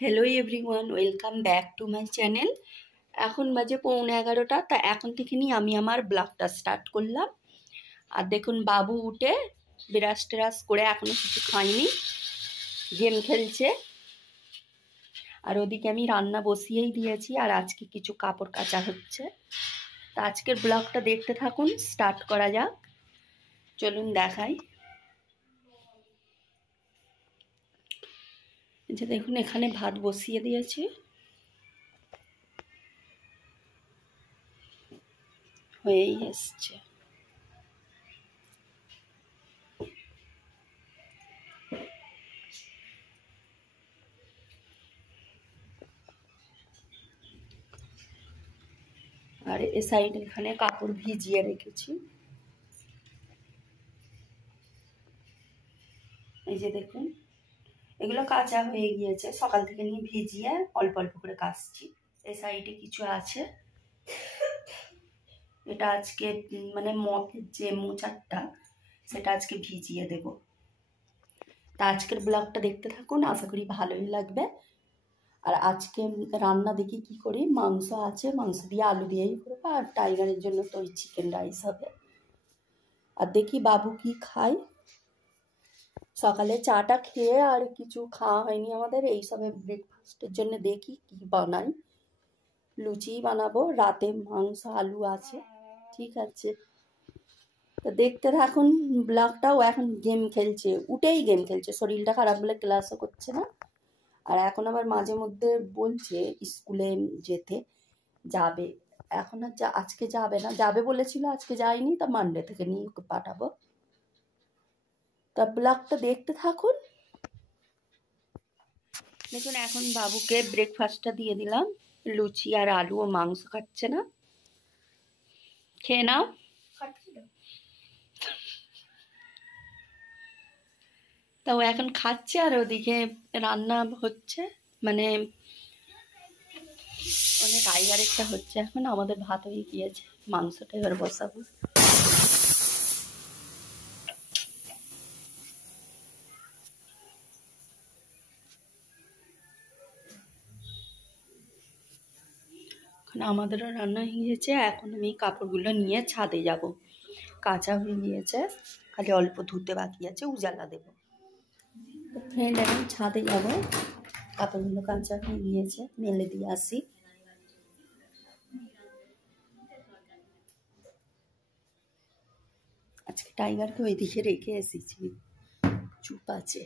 Hello everyone, welcome back to my channel. এখন বাজে 11:15। তা এখন থেকে নিয়ে আমি আমার ব্লগটা স্টার্ট করলাম। আর দেখুন বাবু উঠে ব্রাশ টেরাশ করে এখনও কিছু খায়নি, গেম খেলছে। আর ওদিকে আমি রান্না বসিয়েই দিয়েছি, আর আজকে কিছু কাপড় কাচা হচ্ছে। তা আজকের ব্লগটা দেখতে থাকুন, স্টার্ট করা যাক। চলুন দেখাই। যে দেখুন এখানে ভাত বসিয়ে দিয়েছি, হয়েই এসছে। আর এ সাইডে এখানে কাপড় ভিজিয়ে রেখেছি। এই যে দেখুন, এগুলো কাঁচা হয়ে গিয়েছে, সকাল থেকে নিয়ে ভিজিয়ে অল্প অল্প করে কাচছি। এই সাইডে কিছু আছে, এটা আজকে মানে মপের যে মোচারটা সেটা আজকে ভিজিয়ে দেব। তা আজকের ব্লগটা দেখতে থাকুন, আশা করি ভালোই লাগবে। আর আজকে রান্না দেখি কি করি। মাংস আছে, মাংস দিয়ে আলু দিয়েই করবো, আর টাইগারের জন্য তো ওই চিকেন রাইস হবে। আর দেখি বাবু কি খায়। সকালে চাটা খেয়ে আর কিছু খাওয়া হয়নি আমাদের, এইসবে ব্রেকফাস্টের জন্য দেখি কি বানাই। লুচি বানাবো, রাতে মাংস আলু আছে। ঠিক আছে, তো দেখতে থাকুন ব্লগটাও। এখন গেম খেলছে, উঠেই গেম খেলছে, শরীরটা খারাপ বলে ক্লাসও করছে না। আর এখন আবার মাঝে মধ্যে বলছে স্কুলে যেতে যাবে। এখন আর আজকে যাবে না, যাবে বলেছিল, আজকে যায়নি। তা মানডে থেকে নিয়ে ওকে পাঠাবো। তা ব্লগটা দেখতে থাকুন। দেখুন এখন বাবুকে ব্রেকফাস্টটা দিয়ে দিলাম, লুচি আর আলু। ও মাংস খাচ্ছে না, খেয়ে নাও। তাও এখন খাচ্ছে, আর ওদিকে রান্না হচ্ছে, মানে অনেক টাইগারেরটা হচ্ছে। এখন আমাদের ভাত হয়ে গিয়েছে, মাংসটা এবার বসাবো। এখন আমাদেরও রান্না হয়ে গিয়েছে। এখন আমি কাপড়গুলো নিয়ে ছাদে যাব। কাঁচা হয়ে গিয়েছে, খালি অল্প ধুতে বাকি আছে, উজালা দেবো। ফ্রেন্ড এখন ছাদে যাব, কাপড়গুলো কাঁচা হয়ে গিয়েছে, মেলে দিয়ে আসি। আজকে টাইগারকে ওইদিকে রেখে এসেছি, চুপ আছে।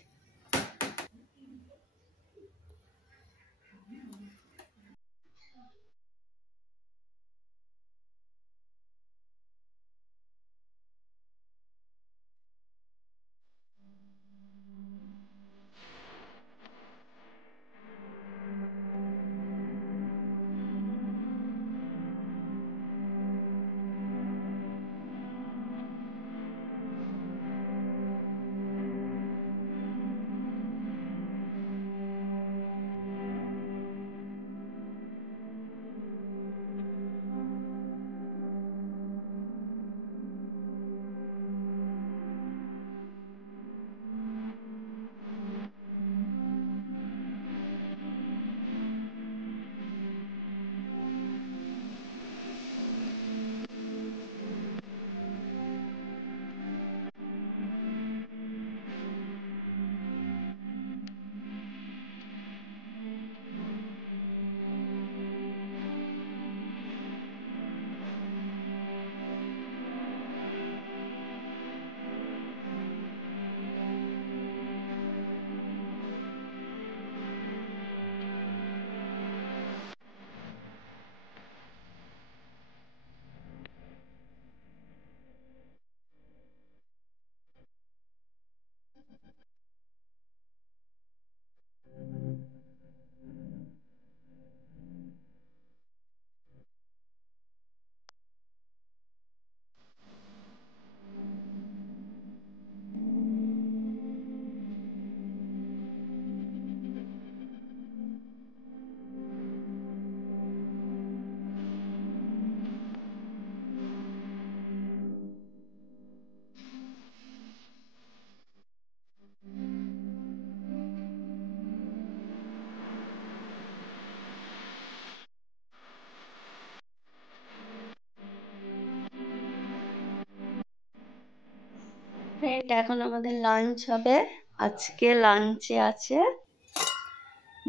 এটা এখন আমাদের লাঞ্চ হবে। আজকে লাঞ্চে আছে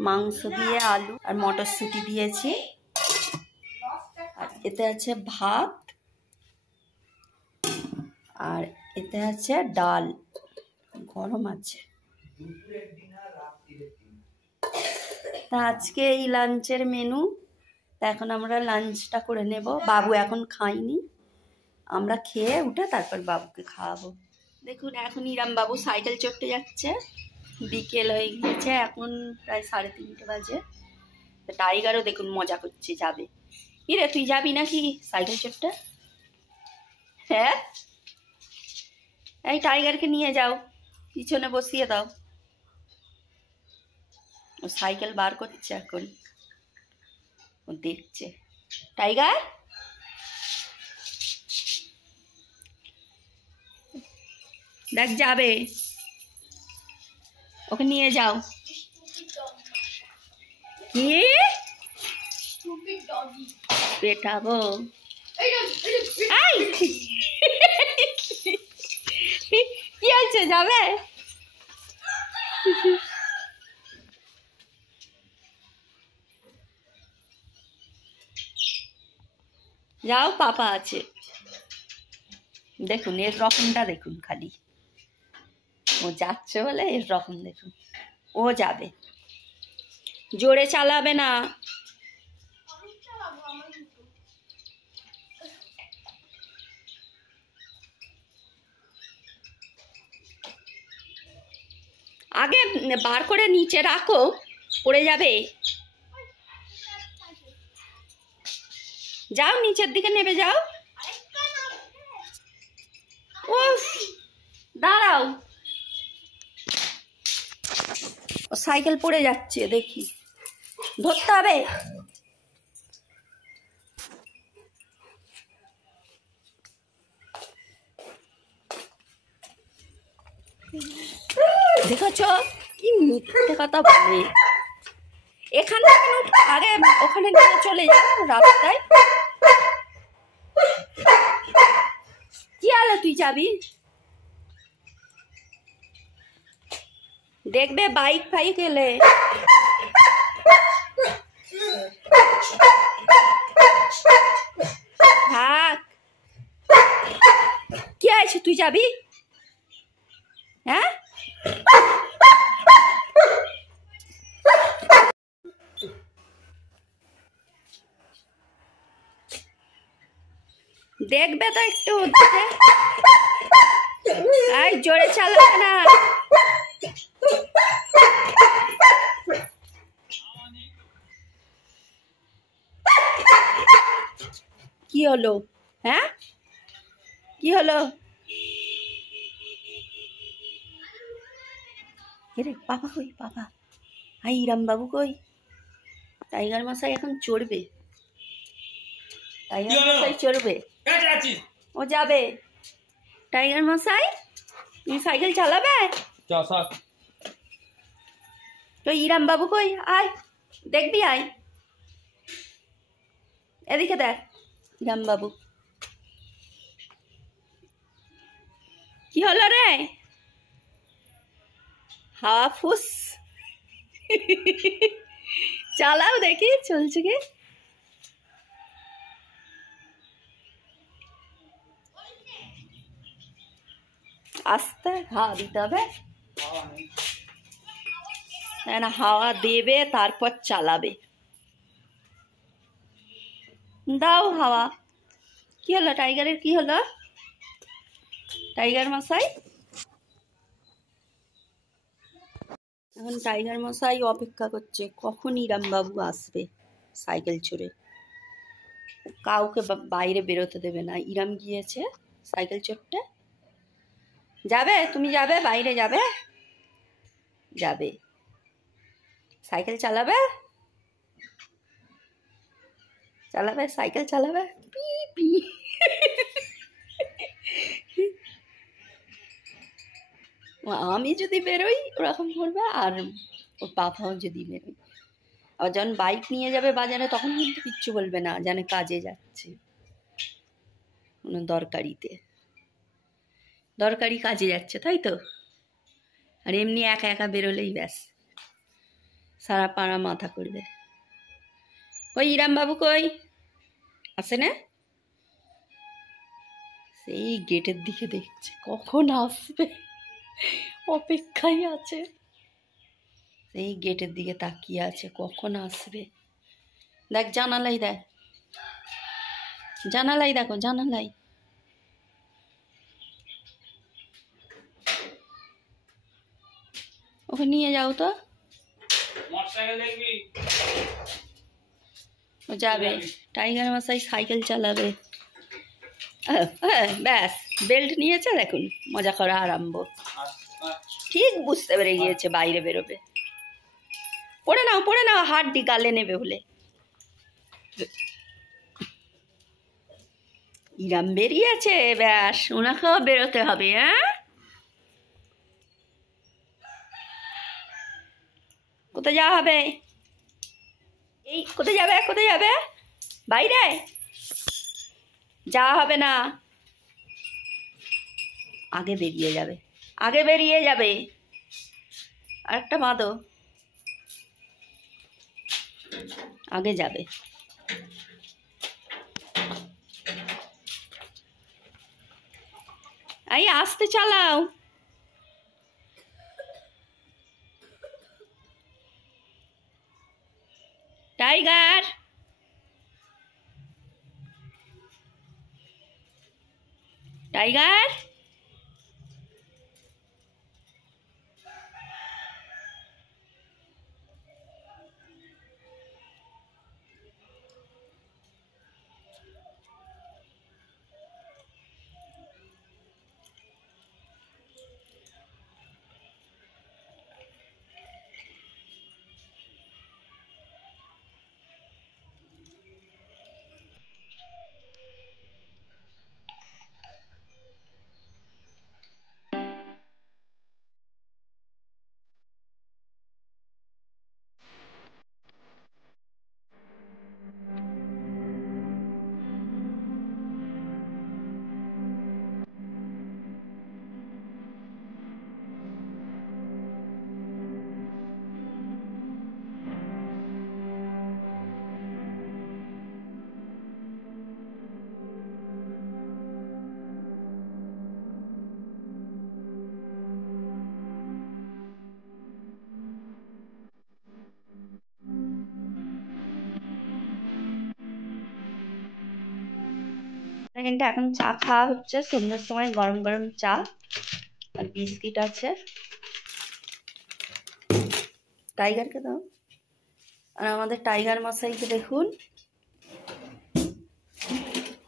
মাংস দিয়ে আলু আর মটরশুঁটি দিয়েছি, আর এতে আছে ভাত, আর এতে আছে ডাল, গরম আছে। তা আজকে এই লাঞ্চের মেনু। তা এখন আমরা লাঞ্চটা করে নেব। বাবু এখন খাইনি, আমরা খেয়ে উঠে তারপর বাবুকে খাওয়াবো। দেখুন এখন ইরাম বাবু সাইকেল চড়তে যাচ্ছে। বিকেল হয়ে গিয়েছে, এখন প্রায় 3:30 বাজে। টাইগারও দেখুন মজা করছে, যাবে। ইরে তুই যাবি নাকি সাইকেল চড়তে? হ্যাঁ, এই টাইগারকে নিয়ে যাও, পিছনে বসিয়ে দাও। ও সাইকেল বার করছে এখন, ও দেখছে। টাইগার, দেখ যাবে, ওকে নিয়ে যাও। কি পেটাবো? কি আছে, যাবে? যাও, পাপা আছে। দেখুন এর রকমটা দেখুন, খালি ও যাচ্ছে বলে এর রকম দেখুন। ও যাবে, জোরে চালাবে না। আগে বার করে নিচে রাখো, পড়ে যাবে। যাও, নিচের দিকে নেমে যাও। উফ, দাঁড়াও, ও সাইকেল পড়ে যাচ্ছে, দেখি ধরতে হবে। দেখেছ কি মিথ্যে কথা বলে। এখান থেকে আগে ওখানে নিয়ে চলে যাও রাস্তায়। কি আলো, তুই যাবি? দেখবে বাইক ফাইক এলে। থাক, কি আছে, তুই যাবি? হ্যাঁ, দেখবে তো একটু, জোরে চালাবে না। কি হলো? হ্যাঁ, কি হলো? রে পাপা কই, পাপা? হাই ইরাম বাবু কই? টাইগার মশাই এখন চড়বে, টাইগার মশাই চড়বে, ও যাবে। টাইগার মশাই, তুমি সাইকেল চালাবে? তো ইরাম বাবু কই? আয়, দেখবি, আয় এদিকে দেখ। ইরাম বাবু, কি হলো রে? হাওয়া ফুস। চালাও দেখি চলছে কি। আস্তে হাওয়া দিতে হবে, না হাওয়া দেবে তারপর চালাবে। দাও হাওয়া। কি হলো টাইগারের, কি হলো? টাইগার মশাই, এখন টাইগার মশাই অপেক্ষা করছে কখন ইরাম বাবু আসবে সাইকেল চড়ে। কাউকে বাইরে বেরোতে দেবে না। ইরাম গিয়েছে সাইকেল চড়তে। যাবে, তুমি যাবে, বাইরে যাবে? যাবে, সাইকেল চালাবে, চালাবে, সাইকেল চালাবে। P P. আমি যদি বেরোই ওরকম করবে, আর ওর পাপাও যদি বেরোই। আবার যখন বাইক নিয়ে যাবে বাজারে তখন কিন্তু কিচ্ছু বলবে না, জানে কাজে যাচ্ছে কোনো দরকারিতে। দরকারি কাজে যাচ্ছে, তাই তো? আর এমনি একা একা বেরোলেই ব্যাস সারা পাড়া মাথা করবে। কই ইরাম বাবু কই? আসে না? সেই গেটের দিকে দেখছে কখন আসবে, অপেক্ষায় আছে। সেই গেটের দিকে তাকিয়ে আছে কখন আসবে। দেখ জানালাই, দেখ জানালাই, দেখো জানালাই। ওকে নিয়ে যাও তো। ও যাবে, টাইগার মশাই সাইকেল চালাবে। ব্যাস বেল্ট নিয়েছে, দেখুন মজা করা আরম্ভ। ঠিক বুঝতে পেরে গিয়েছে বাইরে বেরোবে। পড়ে নাও হাড্ডি গালে নেবে বলে। ইরাম বেরিয়েছে, ব্যাস ওনাকেও বেরোতে হবে। হ্যাঁ, কোথায় যাওয়া হবে? এই কোথায় যাবে, কোথায় যাবে? বাইরে যাওয়া হবে না, আগে বেরিয়ে যাবে, আগে বেরিয়ে যাবে। আরেকটা বাঁধো, আগে যাবে। এই আস্তে চালাও। টাইগার, টাইগার কিন্তু এখন চা খাওয়া হচ্ছে, সন্ধ্যের সময় গরম গরম চা আর বিস্কিট আছে। টাইগারকে দাও। আর আমাদের টাইগার মশাইকে দেখুন,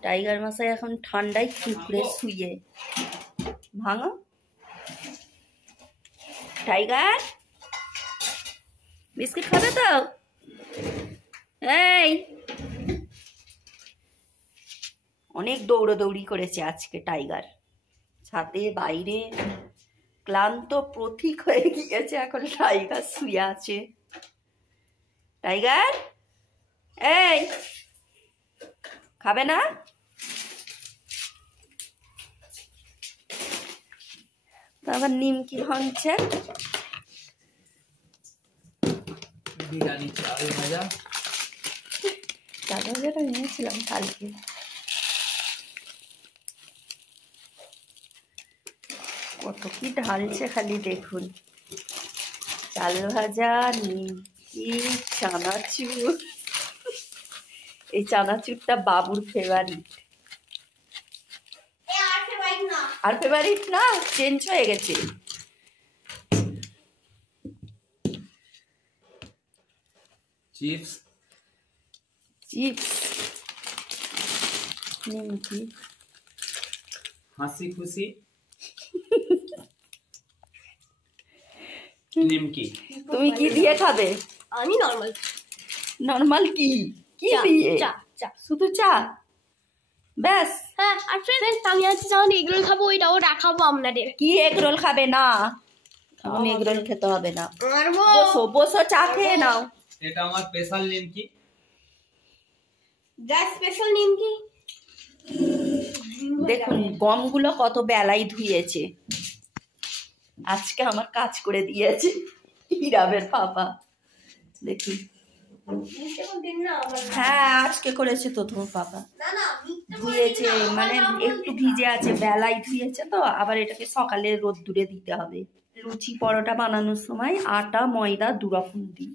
টাইগার মশাই এখন ঠান্ডায় কুকুরে শুয়ে। ভাঙো টাইগার, বিস্কিট খাবে তো? এই অনেক দৌড়াদৌড়ি করেছে আজকে টাইগার, ছাদে বাইরে, ক্লান্ত প্রতীক হয়ে গিয়েছে। এখন টাইগার শুয়ে আছে। টাইগার এই খাবে না? আবার নিমকি ভাঙছে। চাল ভাজাটা নিয়েছিলাম কালকে। কত কি ঢালছে খালি দেখুন। চাল ভাজা, নিমকি, চানাচুর। এই চানাচুরটা বাবুর ফেভারিট। আর ফেভারিট না, চেঞ্জ হয়ে গেছে। চিপস, চিপস, নিমকি, হাসি খুশি নিমকি। তুমি কি দিয়ে খাবে? আমি নরমাল। নরমাল কি কি দিয়ে? চা, চা শুধু চা ব্যাস? হ্যাঁ, আর ফ্রেন্ডস আমি আজকে যখন এগ রোল খাবো ওইটাও দেখাবো আপনাদের। কি এগ রোল খাবে? না, এখন এগ রোল খেতে হবে না। মারবো। বসো বসো, চা খেয়ে নাও। এটা আমার স্পেশাল নিমকি। দ্য স্পেশাল নিমকি। দেখুন গমগুলো কত বেলায় ধুয়েছে, আজকে আমার কাজ করে দিয়েছে হিরাবের পাপা। দেখুন হ্যাঁ আজকে করেছে তো তোমার পাপা, ধুয়েছে মানে একটু ভিজে আছে, বেলায় ধুয়েছে তো, আবার এটাকে সকালে রোদ্দুরে দিতে হবে। লুচি পরোটা বানানোর সময় আটা ময়দা দুরকম দিই।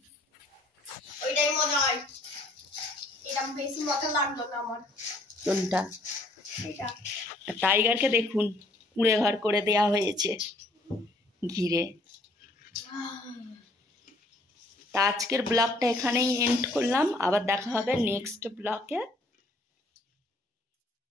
ওইটাই মজা হয়, এটা বেশি মজা লাগলো না আমার। কোনটা? এটা টাইগারকে দেখুন কুঁড়ে ঘর করে দেয়া হয়েছে ঘিরে। তা আজকের ব্লগটা এখানেই এন্ড করলাম, আবার দেখা হবে নেক্সট ব্লগে।